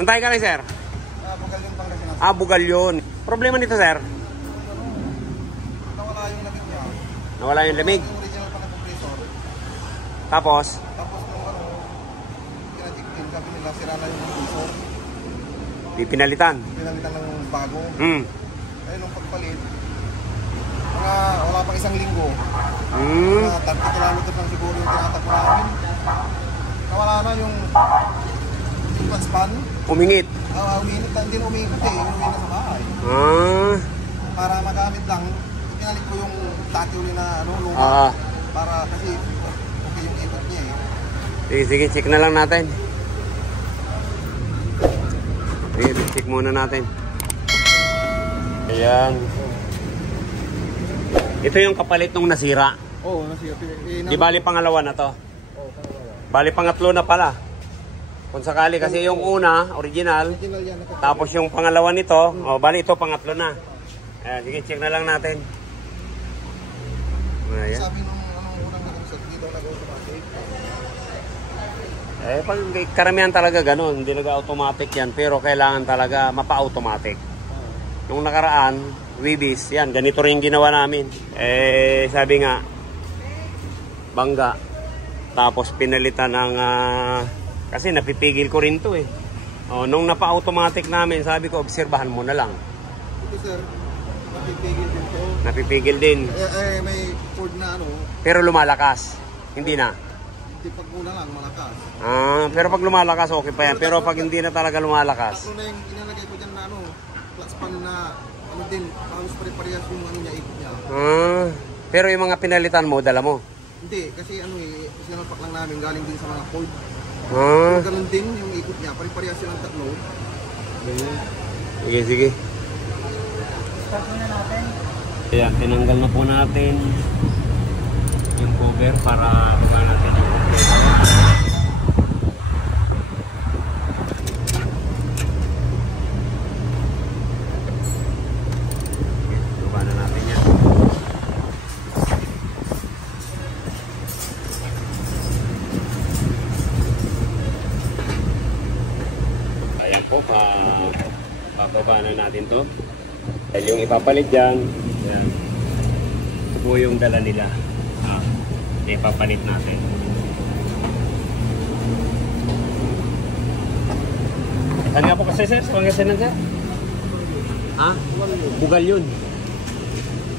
Antay ka rin, sir? Bugal yung Pangasinan. Ah, bugal yun. Problema nito, sir? Nawala yung lamig niya. Nawala yung lamig. Yung original pa na compressor. Tapos? Tapos nung kinatik din, sabi nila, sira na yung compressor. Di pinalitan. Pinalitan ng bago. Hmm. Ayun, nung pagpalit, wala pang isang linggo. Hmm. 30 kilometers lang siguro yung tinatakbo namin. Nawala na yung sequence pan. Umingit. Uminit na, hindi na umingit eh. Uwi na sa bahay. Ah. Para magamit lang, pinalit ko yung dati uli na luma. Para kasi okay yung ikot niya eh. Sige, sige, check na lang natin. Sige, check muna natin. Ayan. Ito yung kapalit nung nasira. Oo, nasira. Di bali pangalawa na to. Oo, pangalawa. Bali pangatlo na pala. Kung sakali kasi yung una, original. Original yan. Tapos yung pangalawa nito, bali ito pangatlo na. Ayan, sige, check na lang natin. Ayan. Sabi nung unang nag-usap, dito nag-automatic. Pag karamihan talaga ganun, hindi nag-automatic yan, pero kailangan talaga mapa-automatic. Nung nakaraan, Wibis, yan, ganito rin yung ginawa namin. Sabi nga, bangga. Tapos pinalitan ng, kasi napipigil ko rin to eh. Nung napa-automatic namin, sabi ko, obserbahan mo na lang. Ito sir, napipigil din to. Napipigil din. May cord na Pero lumalakas, hindi na. Hindi pag muna lang, malakas. Pero pag lumalakas, okay pa yan. Pero pag hindi na talaga lumalakas. Tatlo na yung inalagay ko dyan na clutch pan na din, halos pare-parehas yung niya, ikot niya. Pero yung mga pinalitan mo, dala mo? Hindi, kasi sinalpak lang namin, galing din sa mga cord. Ganun din yung ikot niya, pare-parehas silang tatlo. Sige, sige. Start muna natin. Ayan, tinanggal na po natin yung cover para gawa natin yung bababa na natin to. Dahil yung ipapalit dyan, yan. Ito po yung dala nila. Ipapalit natin. Saan nga po kasi sir? Sa Pangasinan sir? Bugal yun.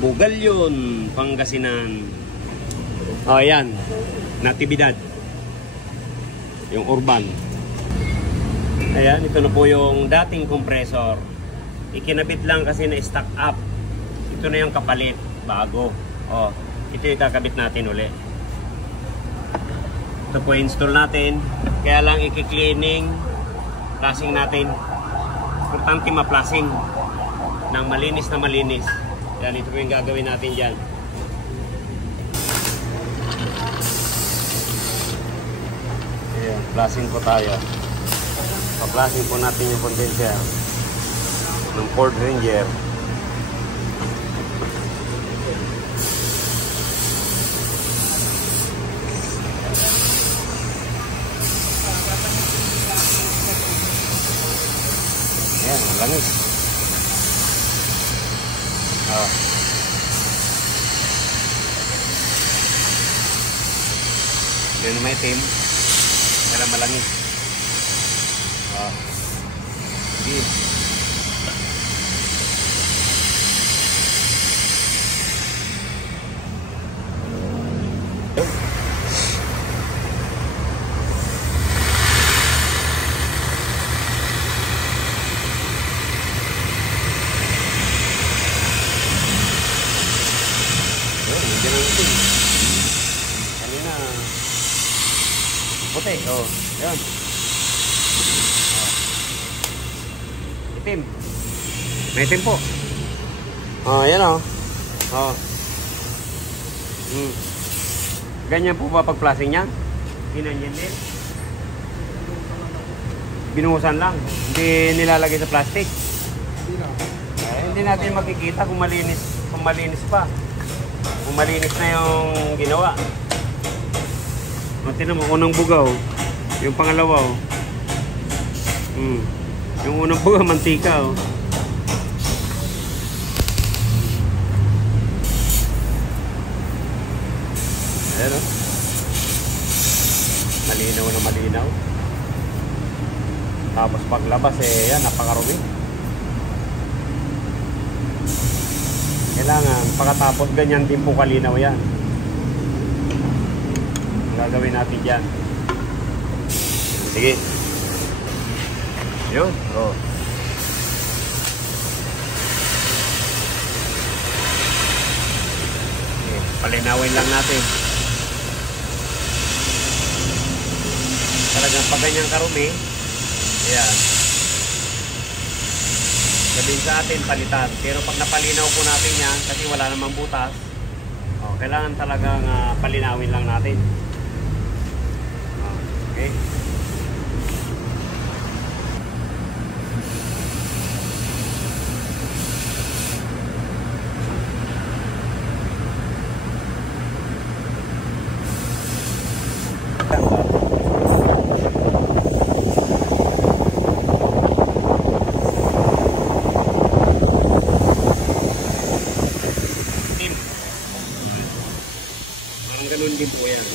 Bugal yun, Pangasinan. Yan. Natividad. Yung urban. Ayan, ito na po yung dating compressor. Ikinabit lang kasi na stock up. Ito na yung kapalit, bago. Ito yung kakabit natin uli. Ito po install natin. Kaya lang i-cleaning, flushing natin. Importante ma-flushing ng malinis na malinis. Yan, ito po yung gagawin natin dyan. Ayan, flushing po tayo. Pa-flushing po natin yung condenser ng Ford Ranger. Ayan, ang langis. Yan na may itim. Yan ang malangis. Sige. Nandiyan ang itim. Kanina puti. Yan. Itim. May itim po. Yan Ganyan po ba pag-flashing niya? Hinanyan din. Binuhusan lang. Hindi nilalagay sa plastic. Hindi natin makikita kung malinis pa. Kung malinis na yung ginawa. Tinan mo, unang bugaw. Yung pangalawa. Yung unang buga, mantika, oh. Ayan, oh. Malinaw na malinaw. Tapos paglabas, eh, yan, napakarumi. Kailangan, pagkatapos ganyan din po kalinaw yan. Gagawin natin dyan. Sige. Yun. Oh. Okay. Palinawin lang natin. Talagang pag ganyan karumi, ayan. Sabihin sa atin, palitan. Pero pag napalinaw po natin yan, kasi wala namang butas, oh, kailangan talagang palinawin lang natin. Okay. Parang ganun din po yan.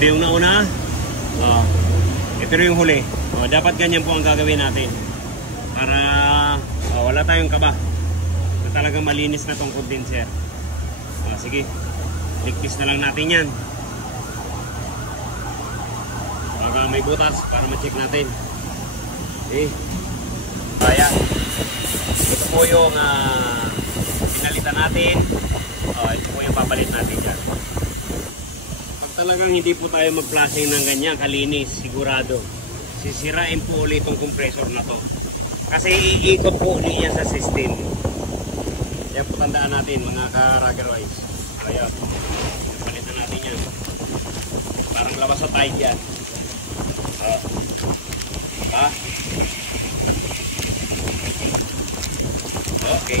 Ito yung nauna. Ito yung huli. Dapat ganyan po ang gagawin natin. Para wala tayong kaba. Na talagang malinis na tong condenser. Sige. Ligpis na lang natin yan. Pag may butas para ma-check natin. Okay. Ayan. Ito po yung pinalitan natin. Ito po yung papalit natin dyan. Talagang hindi po tayo mag-flashing ng ganyan kalinis, sigurado sisirain po ulit itong compressor na to kasi iikot po ulit yan sa system. Yan po tandaan natin mga ka-ruggeroids. Ayan, palitan natin yan, parang labas sa tide yan. Okay.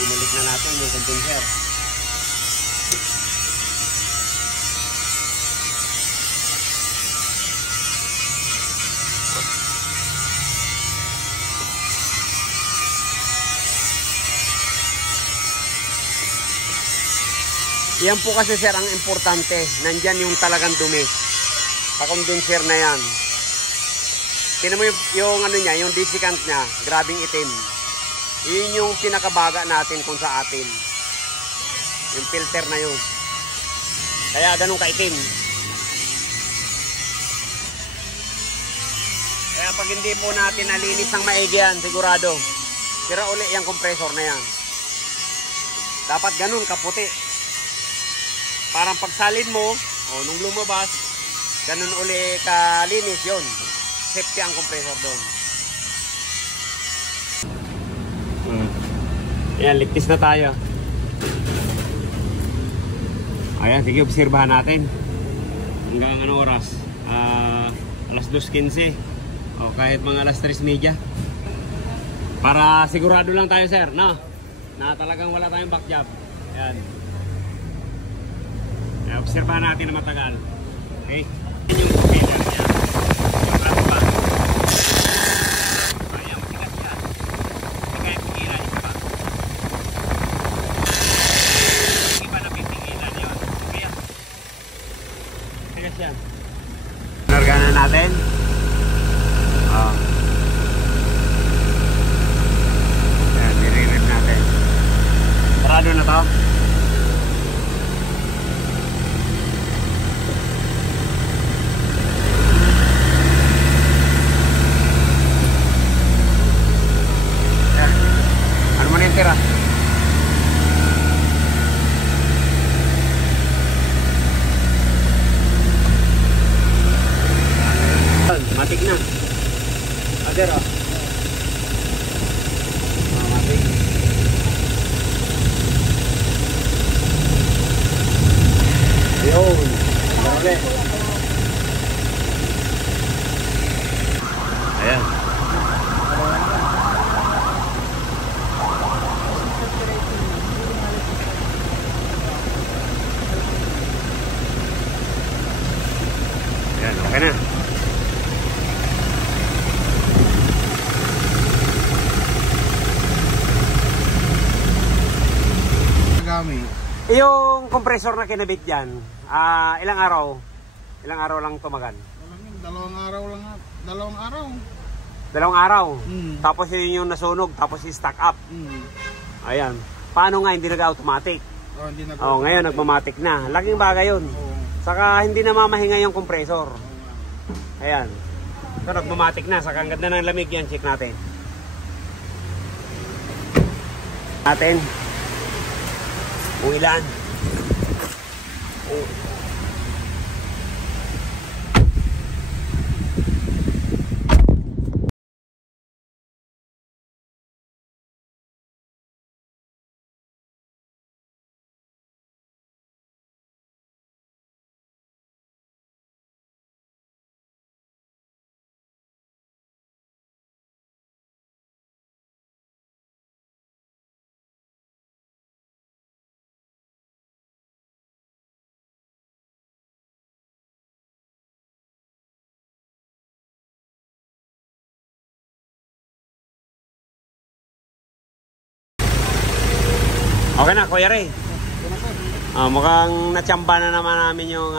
Pinulit na natin yung condenser. Yan po kasi sir ang importante. Nandyan yung talagang dumi. Sa condenser na yan. Tingnan mo yung ano niya, yung desiccant niya. Grabing itim. Yun yung pinakabaga natin kung sa atin. Yung filter na yun. Kaya ganun kaitim. Kaya pag hindi po natin nalinis ng maigi yan, sigurado, sira uli yung compressor na yan. Dapat ganun kaputi. Parang pagsalin mo, nung lumabas, ganun uli kalinis yun. Safety ang compressor doon. Ayan, ligtis na tayo. Ayan, sige, obserbahan natin. Hanggang ano oras? Alas 2:15. O kahit mga alas 3:30. Para sigurado lang tayo, sir, no? Na talagang wala tayong back job. Ayan. Ayan, obserbahan natin na matagal. Okay? Yan yung propeller niya. Yung rato pa. Ayan, matigas yan. Kaya pingilan yung pa. Hindi pa napipingilan yun. Kaya. Matigas yan. Narganan natin. Ayan, nire-rip natin. Sarado na to. Okay. Ayan. Ayan, okay na. Yung compressor na kinabit dyan, ilang araw? Ilang araw lang tumagal? Dalawang araw lang. Dalawang araw. Dalawang araw? Tapos yun yung nasunog, tapos i-stack up. Ayan. Paano nga hindi nag-automatic? Hindi ngayon nagmamatic na. Laking bagay yun. Saka hindi na mamahinga yung compressor. Ayan. So nagmamatic na. Saka ang ganda ng lamig yan. Check natin. Kung ilan. Okay na, Kuya Ray. Mukhang natsamba na naman namin yung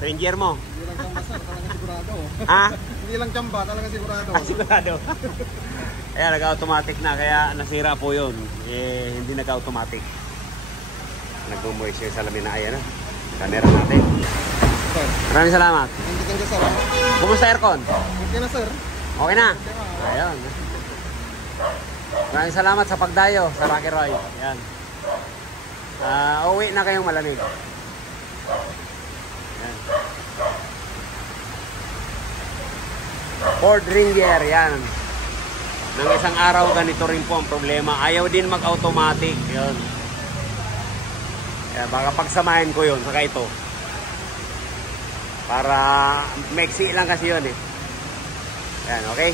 Ranger mo. Hindi lang tsamba sir, talaga sigurado. Ha? Hindi lang tsamba, talaga sigurado. Sigurado. Ayan, nag-automatic na, kaya nasira po yun. Hindi nag-automatic. Nag-moisture sa lamin na. Ayan na. Camera natin. Sir. Maraming salamat. Thank you sir. Kumusta aircon? Okay na sir. Okay na. Ayun. Maraming salamat sa pagdayo sa Rocky Roy. Ayan. Uwi na kayong malamig. Ayan. Ford Ranger, yan. Nang isang araw, ganito rin po ang problema. Ayaw din mag-automatic. Yun. Kaya baka pagsamahin ko yun, saka ito. Para maiksi lang kasi yun eh. Yan, okay?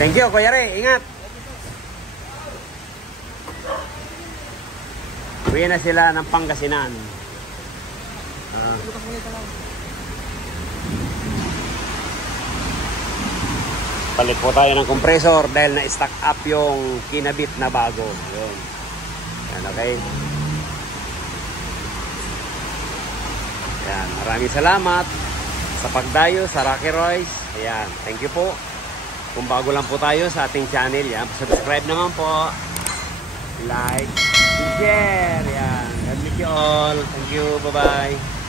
Thank you, Kuya Ray. Ingat! Uwi na sila ng Pangasinan. Palit po tayo ng compressor dahil na-stack up yung kinabit na bago. Yun. Yan, okay? Yan, maraming salamat sa pagdayo sa Rocky Royce. Ayan, thank you po. Kung bago lang po tayo sa ating channel, yan, subscribe naman po. Like, share. Yan, God bless you all. Thank you, bye-bye.